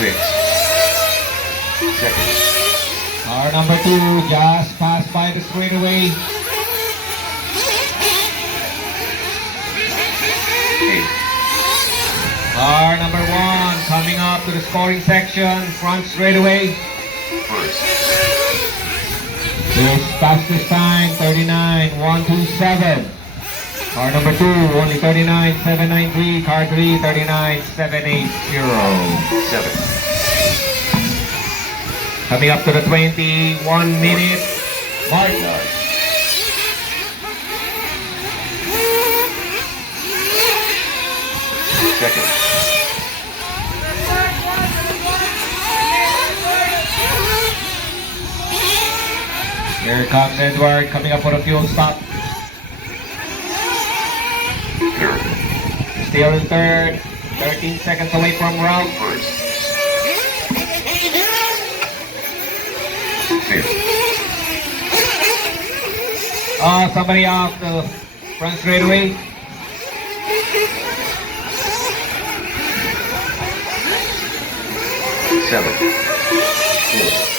6 seconds. Car number 2 just passed by the straightaway. 8 Car number 1 coming up to the scoring section, front straightaway. first. His fastest time, 39.127. Car number 2, only 39.793. Car 3, 39.780. 7 Coming up to the 21-minute mark. 9 seconds. Here comes Edward coming up for a fuel stop. Third. Still in third, 13 seconds away from route. First. Fifth. Somebody off the front straightaway. Seven. 4